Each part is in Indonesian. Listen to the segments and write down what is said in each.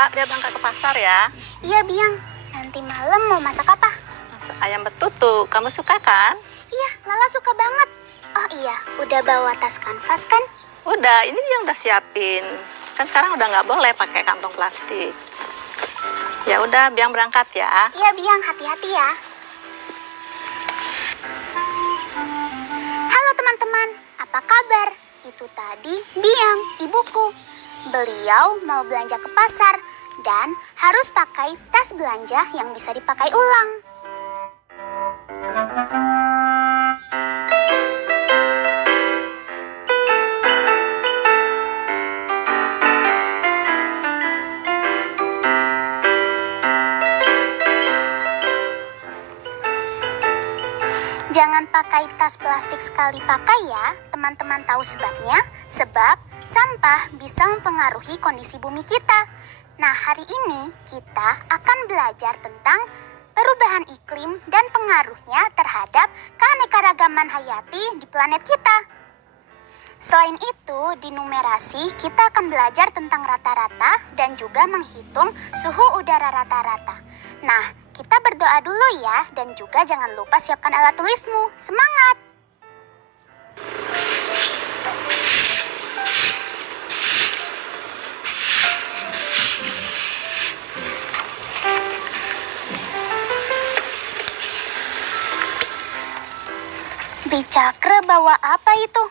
Lala, dia berangkat ke pasar ya. Iya, Biang. Nanti malam mau masak apa? Masak ayam betutu, kamu suka kan? Iya, Lala suka banget. Oh iya, udah bawa tas kanvas kan? Udah, ini dia udah siapin. Kan sekarang udah nggak boleh pakai kantong plastik. Ya udah, Biang berangkat ya. Iya, Biang, hati-hati ya. Halo teman-teman, apa kabar? Itu tadi Biang, ibuku. Beliau mau belanja ke pasar dan harus pakai tas belanja yang bisa dipakai ulang. Jangan pakai tas plastik sekali pakai ya, teman-teman tahu sebabnya? Sebab sampah bisa mempengaruhi kondisi bumi kita. Nah, hari ini kita akan belajar tentang perubahan iklim dan pengaruhnya terhadap keanekaragaman hayati di planet kita. Selain itu, di numerasi kita akan belajar tentang rata-rata dan juga menghitung suhu udara rata-rata. Nah, kita berdoa dulu ya, dan juga jangan lupa siapkan alat tulismu. Semangat! Di Cakra bawa apa itu?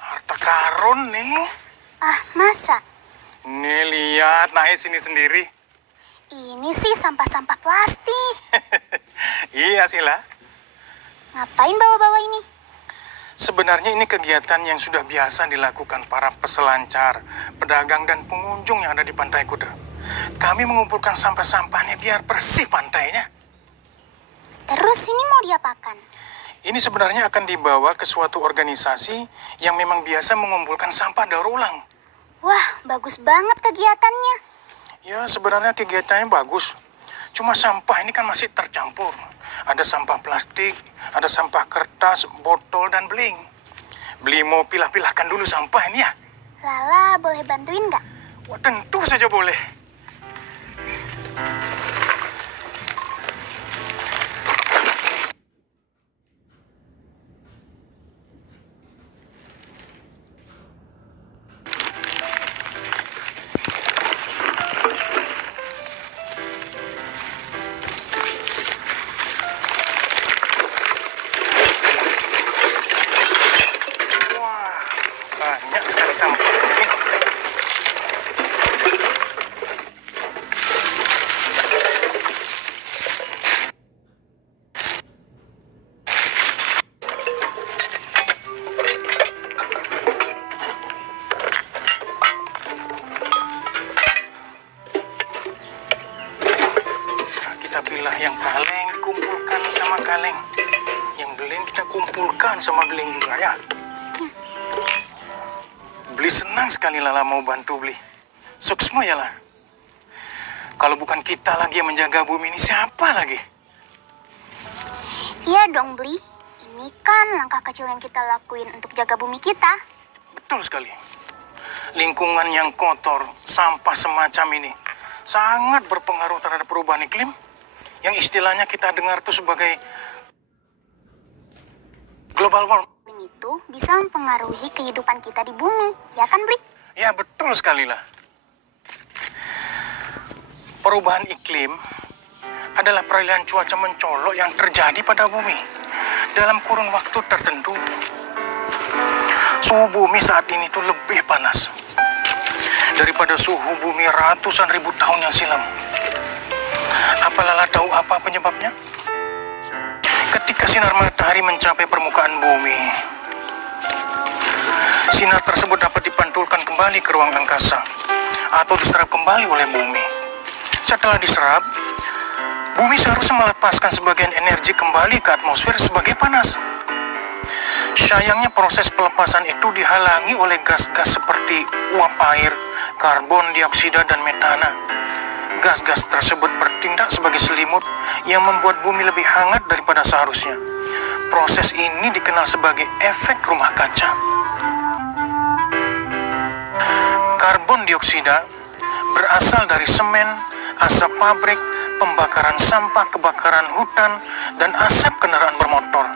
Harta karun nih. Ah, masa? Nih lihat, naik sini sendiri. Ini sih sampah-sampah plastik. Iya Sila. Ngapain bawa-bawa ini? Sebenarnya ini kegiatan yang sudah biasa dilakukan para peselancar, pedagang dan pengunjung yang ada di Pantai Kuta. Kami mengumpulkan sampah-sampahnya biar bersih pantainya. Terus ini mau diapakan? Ini sebenarnya akan dibawa ke suatu organisasi yang memang biasa mengumpulkan sampah daur ulang. Wah, bagus banget kegiatannya. Ya, sebenarnya kegiatannya bagus. Cuma sampah ini kan masih tercampur. Ada sampah plastik, ada sampah kertas, botol, dan beling. Beli mau pilah-pilahkan dulu sampah ini ya? Lala, boleh bantuin nggak? Wah, tentu saja boleh. Banyak sekali sampah ini. Kita pilah yang kaleng, dikumpulkan sama kaleng. Yang beling kita kumpulkan sama beling juga ya. Beli senang sekali Lala mau bantu beli. Suksma ya lah. Kalau bukan kita lagi yang menjaga bumi ini, siapa lagi? Iya dong, Bli. Ini kan langkah kecil yang kita lakuin untuk jaga bumi kita. Betul sekali. Lingkungan yang kotor, sampah semacam ini sangat berpengaruh terhadap perubahan iklim yang istilahnya kita dengar tuh sebagai global warming. Itu bisa mempengaruhi kehidupan kita di bumi, ya kan, Bli? Ya, betul sekali lah. Perubahan iklim adalah peralihan cuaca mencolok yang terjadi pada bumi dalam kurun waktu tertentu. Suhu bumi saat ini tuh lebih panas daripada suhu bumi ratusan ribu tahun yang silam. Apa Lala tahu apa penyebabnya? Ketika sinar matahari mencapai permukaan bumi, sinar tersebut dapat dipantulkan kembali ke ruang angkasa atau diserap kembali oleh bumi. Setelah diserap, bumi seharusnya melepaskan sebagian energi kembali ke atmosfer sebagai panas. Sayangnya proses pelepasan itu dihalangi oleh gas-gas seperti uap air, karbon dioksida, dan metana. Gas-gas tersebut bertindak sebagai selimut yang membuat bumi lebih hangat daripada seharusnya. Proses ini dikenal sebagai efek rumah kaca. Karbon dioksida berasal dari semen, asap pabrik, pembakaran sampah, kebakaran hutan, dan asap kendaraan bermotor.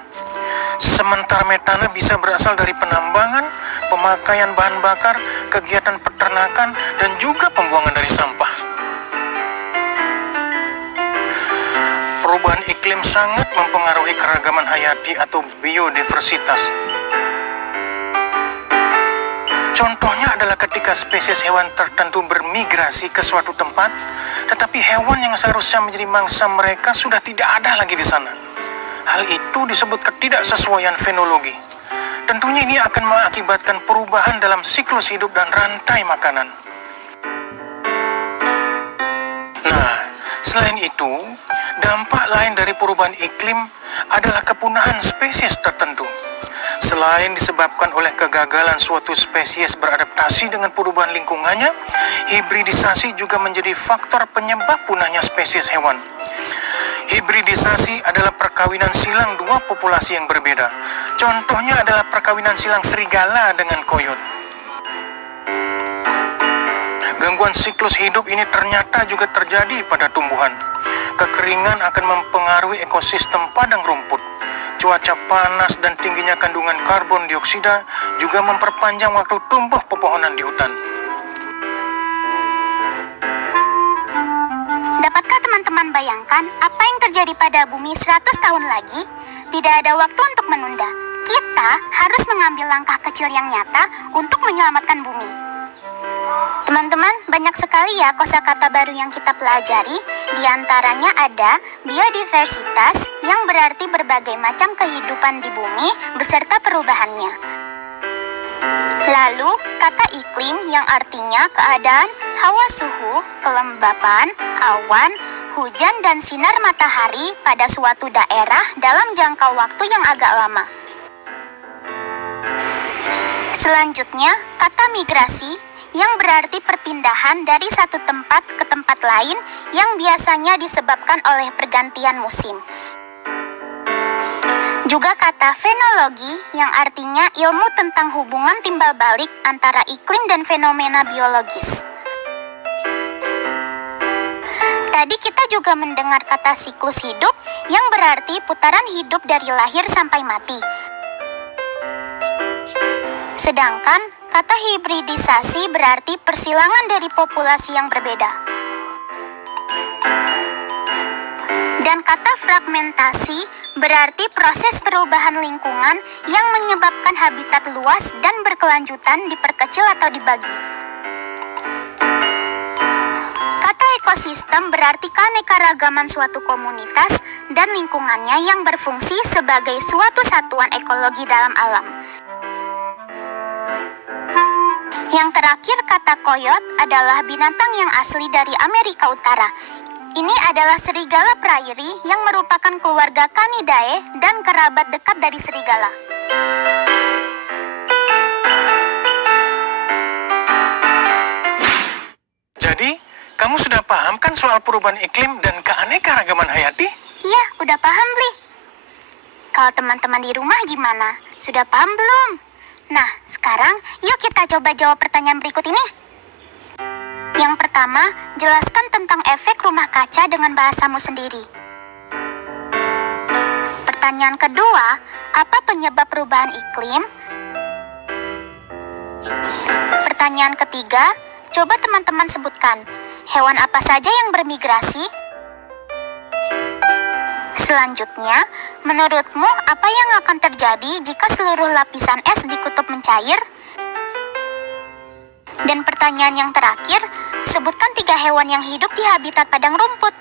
Sementara metana bisa berasal dari penambangan, pemakaian bahan bakar, kegiatan peternakan, dan juga pembuangan dari sampah. Perubahan iklim sangat mempengaruhi keragaman hayati atau biodiversitas. Contohnya adalah ketika spesies hewan tertentu bermigrasi ke suatu tempat, tetapi hewan yang seharusnya menjadi mangsa mereka sudah tidak ada lagi di sana. Hal itu disebut ketidaksesuaian fenologi. Tentunya ini akan mengakibatkan perubahan dalam siklus hidup dan rantai makanan. Nah, selain itu, dampak lain dari perubahan iklim adalah kepunahan spesies tertentu. Selain disebabkan oleh kegagalan suatu spesies beradaptasi dengan perubahan lingkungannya, hibridisasi juga menjadi faktor penyebab punahnya spesies hewan. Hibridisasi adalah perkawinan silang dua populasi yang berbeda. Contohnya adalah perkawinan silang serigala dengan koyot. Gangguan siklus hidup ini ternyata juga terjadi pada tumbuhan. Kekeringan akan mempengaruhi ekosistem padang rumput. Cuaca panas dan tingginya kandungan karbon dioksida juga memperpanjang waktu tumbuh pepohonan di hutan. Dapatkah teman-teman bayangkan apa yang terjadi pada bumi 100 tahun lagi? Tidak ada waktu untuk menunda. Kita harus mengambil langkah kecil yang nyata untuk menyelamatkan bumi. Teman-teman, banyak sekali ya kosakata baru yang kita pelajari. Di antaranya ada biodiversitas yang berarti berbagai macam kehidupan di bumi beserta perubahannya. Lalu, kata iklim yang artinya keadaan hawa suhu, kelembapan, awan, hujan dan sinar matahari pada suatu daerah dalam jangka waktu yang agak lama. Selanjutnya, kata migrasi yang berarti perpindahan dari satu tempat ke tempat lain yang biasanya disebabkan oleh pergantian musim. Juga kata fenologi yang artinya ilmu tentang hubungan timbal balik antara iklim dan fenomena biologis. Tadi kita juga mendengar kata siklus hidup yang berarti putaran hidup dari lahir sampai mati. Sedangkan kata hibridisasi berarti persilangan dari populasi yang berbeda. Dan kata fragmentasi berarti proses perubahan lingkungan yang menyebabkan habitat luas dan berkelanjutan diperkecil atau dibagi. Kata ekosistem berarti keanekaragaman suatu komunitas dan lingkungannya yang berfungsi sebagai suatu satuan ekologi dalam alam. Yang terakhir, kata koyot adalah binatang yang asli dari Amerika Utara. Ini adalah serigala prairie yang merupakan keluarga Canidae dan kerabat dekat dari serigala. Jadi, kamu sudah paham kan soal perubahan iklim dan keanekaragaman hayati? Iya, udah paham, Bli. Kalau teman-teman di rumah gimana? Sudah paham belum? Nah, sekarang yuk kita coba jawab pertanyaan berikut ini. Yang pertama, jelaskan tentang efek rumah kaca dengan bahasamu sendiri. Pertanyaan kedua, apa penyebab perubahan iklim? Pertanyaan ketiga, coba teman-teman sebutkan, hewan apa saja yang bermigrasi? Selanjutnya, menurutmu apa yang akan terjadi jika seluruh lapisan es di kutub mencair? Dan pertanyaan yang terakhir, sebutkan 3 hewan yang hidup di habitat padang rumput.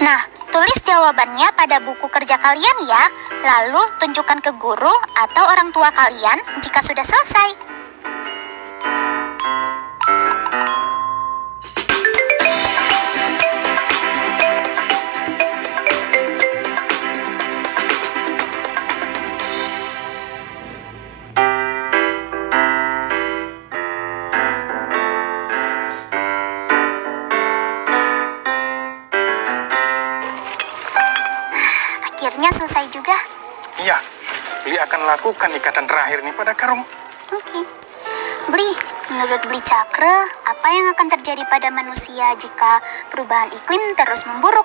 Nah, tulis jawabannya pada buku kerja kalian ya, lalu tunjukkan ke guru atau orang tua kalian jika sudah selesai. Akhirnya selesai juga. Iya, Bli akan lakukan ikatan terakhir nih pada karung. Oke. Bli, Menurut Bli Cakra, apa yang akan terjadi pada manusia jika perubahan iklim terus memburuk?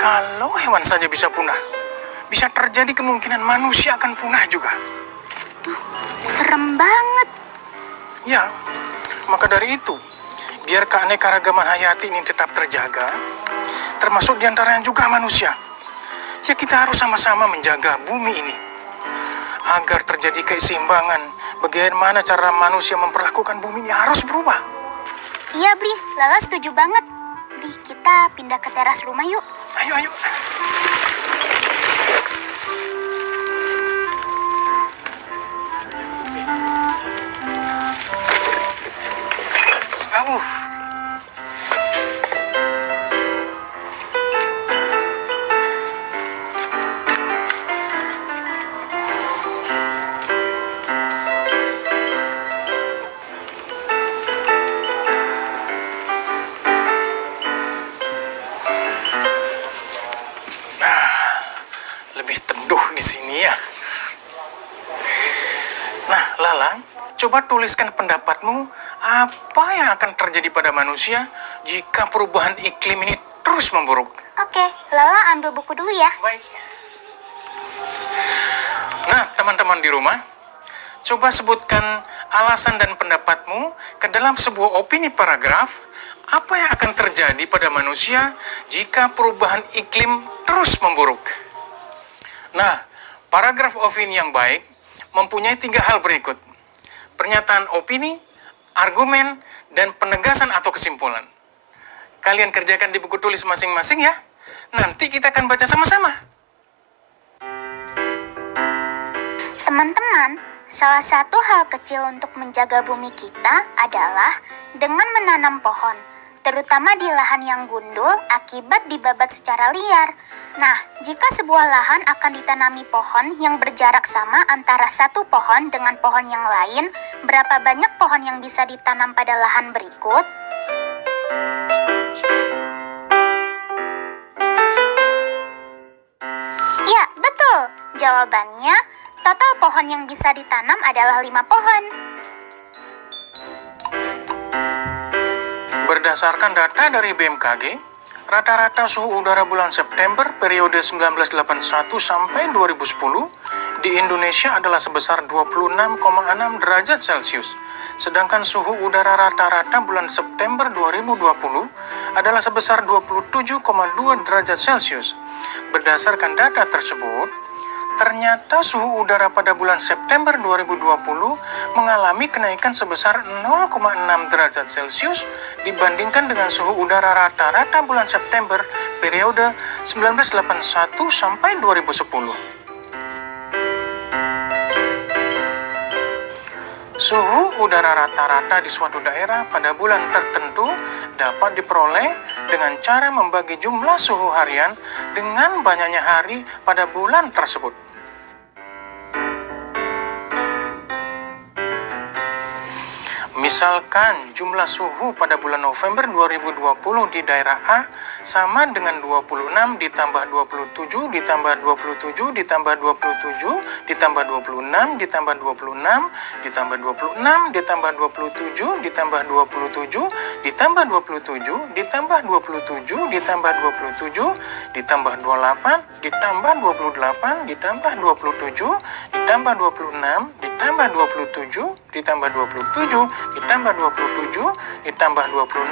Kalau hewan saja bisa punah, bisa terjadi kemungkinan manusia akan punah juga. Serem banget. Ya, maka dari itu, biar keanekaragaman hayati ini tetap terjaga, termasuk diantaranya juga manusia. Ya kita harus sama-sama menjaga bumi ini. Agar terjadi keseimbangan, bagaimana cara manusia memperlakukan bumi ini harus berubah. Iya, Bli. Lala setuju banget. Bli, kita pindah ke teras rumah yuk. Ayo, ayo. Lebih teduh di sini ya. Nah, Lala, coba tuliskan pendapatmu apa yang akan terjadi pada manusia jika perubahan iklim ini terus memburuk. Oke, Lala ambil buku dulu ya. Baik. Nah, teman-teman di rumah, coba sebutkan alasan dan pendapatmu ke dalam sebuah opini paragraf apa yang akan terjadi pada manusia jika perubahan iklim terus memburuk. Nah, paragraf opini yang baik mempunyai 3 hal berikut. Pernyataan opini, argumen, dan penegasan atau kesimpulan. Kalian kerjakan di buku tulis masing-masing ya. Nanti kita akan baca sama-sama. Teman-teman, salah satu hal kecil untuk menjaga bumi kita adalah dengan menanam pohon, terutama di lahan yang gundul akibat dibabat secara liar. Nah, jika sebuah lahan akan ditanami pohon yang berjarak sama antara satu pohon dengan pohon yang lain, berapa banyak pohon yang bisa ditanam pada lahan berikut? Ya, betul. Jawabannya, total pohon yang bisa ditanam adalah 5 pohon. Berdasarkan data dari BMKG, rata-rata suhu udara bulan September periode 1981 sampai 2010 di Indonesia adalah sebesar 26,6 derajat Celcius. Sedangkan suhu udara rata-rata bulan September 2020 adalah sebesar 27,2 derajat Celcius. Berdasarkan data tersebut, ternyata suhu udara pada bulan September 2020 mengalami kenaikan sebesar 0,6 derajat Celcius dibandingkan dengan suhu udara rata-rata bulan September periode 1981 sampai 2010. Suhu udara rata-rata di suatu daerah pada bulan tertentu dapat diperoleh dengan cara membagi jumlah suhu harian dengan banyaknya hari pada bulan tersebut. Misalkan jumlah suhu pada bulan November 2020 di daerah A sama dengan 26 ditambah 27 ditambah 27 ditambah 27 ditambah 26 ditambah 26 ditambah 26 ditambah 27 ditambah 27 ditambah 27 ditambah 27 ditambah 27 ditambah 28 ditambah 28 ditambah 27 ditambah 26 ditambah 27 ditambah 27 ditambah 27 ditambah 26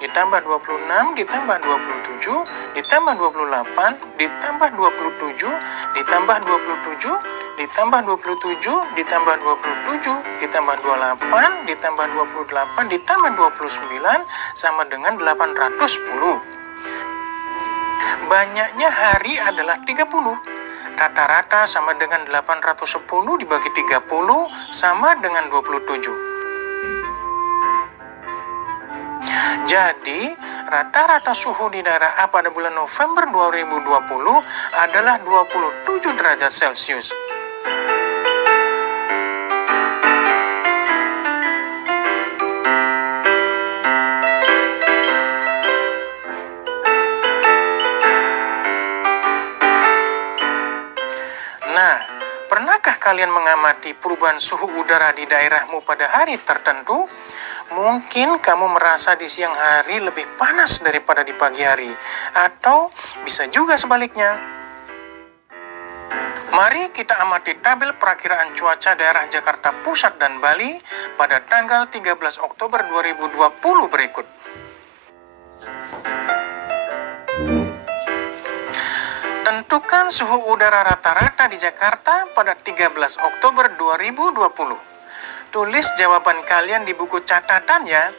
ditambah 26 ditambah 27 ditambah 28 ditambah 27 ditambah 27 ditambah 27 ditambah 27 ditambah 28 ditambah 28 ditambah 29 sama dengan 810. Banyaknya hari adalah 30. Rata-rata sama dengan 810 dibagi 30 sama dengan 27. Jadi, rata-rata suhu di daerah A pada bulan November 2020 adalah 27 derajat Celcius. Nah, Pernahkah kalian mengamati perubahan suhu udara di daerahmu pada hari tertentu? Mungkin kamu merasa di siang hari lebih panas daripada di pagi hari, atau bisa juga sebaliknya. Mari kita amati tabel perakiraan cuaca daerah Jakarta Pusat dan Bali pada tanggal 13 Oktober 2020 berikut. Tentukan suhu udara rata-rata di Jakarta pada 13 Oktober 2020. Tulis jawaban kalian di buku catatan ya.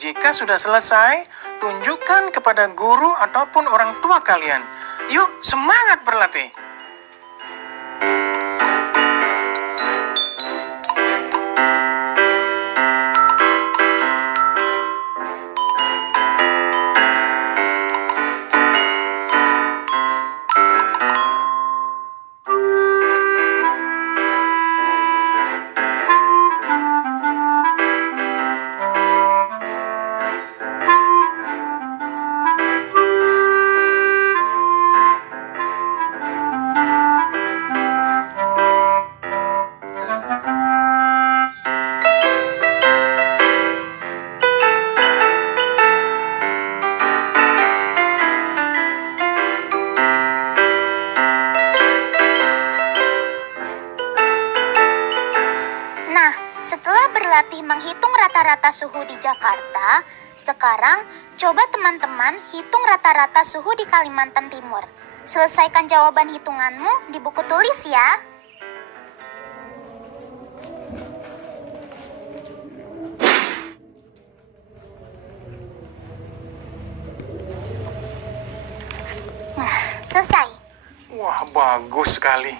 Jika sudah selesai, tunjukkan kepada guru ataupun orang tua kalian. Yuk, semangat berlatih! Setelah berlatih menghitung rata-rata suhu di Jakarta, sekarang coba teman-teman hitung rata-rata suhu di Kalimantan Timur. Selesaikan jawaban hitunganmu di buku tulis ya. Nah, selesai. Wah, bagus sekali.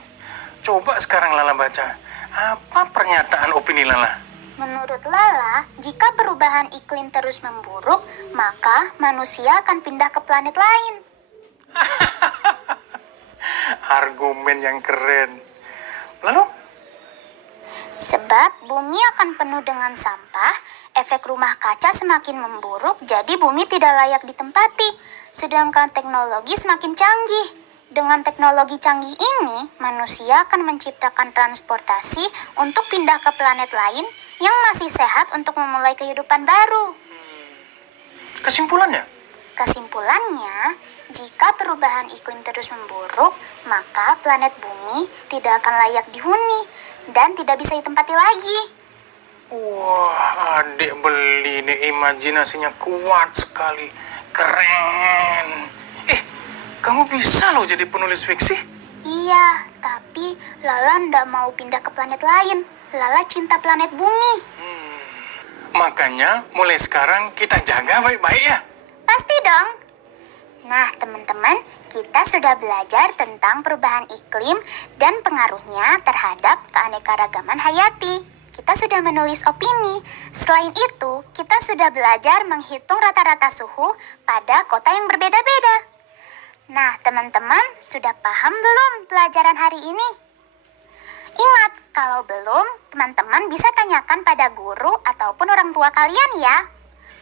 Coba sekarang Lala baca. Apa pernyataan opini Lala? Menurut Lala, jika perubahan iklim terus memburuk, maka manusia akan pindah ke planet lain. Argumen yang keren. Lalu? Sebab bumi akan penuh dengan sampah, efek rumah kaca semakin memburuk, jadi bumi tidak layak ditempati. Sedangkan teknologi semakin canggih. Dengan teknologi canggih ini, manusia akan menciptakan transportasi untuk pindah ke planet lain yang masih sehat untuk memulai kehidupan baru. Kesimpulannya? Kesimpulannya, jika perubahan iklim terus memburuk, maka planet bumi tidak akan layak dihuni dan tidak bisa ditempati lagi. Wah, adik beli nih, imajinasinya kuat sekali. Keren. Kamu bisa loh jadi penulis fiksi? Iya, tapi Lala ndak mau pindah ke planet lain. Lala cinta planet bumi. Makanya mulai sekarang kita jaga baik-baik ya. Pasti dong. Nah, teman-teman, kita sudah belajar tentang perubahan iklim dan pengaruhnya terhadap keanekaragaman hayati. Kita sudah menulis opini. Selain itu, kita sudah belajar menghitung rata-rata suhu pada kota yang berbeda-beda. Nah, teman-teman, sudah paham belum pelajaran hari ini? Ingat, kalau belum, teman-teman bisa tanyakan pada guru ataupun orang tua kalian ya.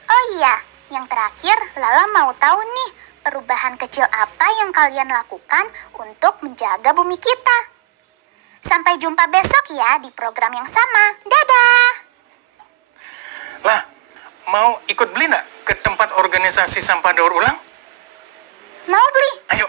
Oh iya, yang terakhir, Lala mau tahu nih, perubahan kecil apa yang kalian lakukan untuk menjaga bumi kita. Sampai jumpa besok ya di program yang sama. Dadah! Lah, mau ikut beli nggak ke tempat organisasi sampah daur ulang? Mau beli? Ayo.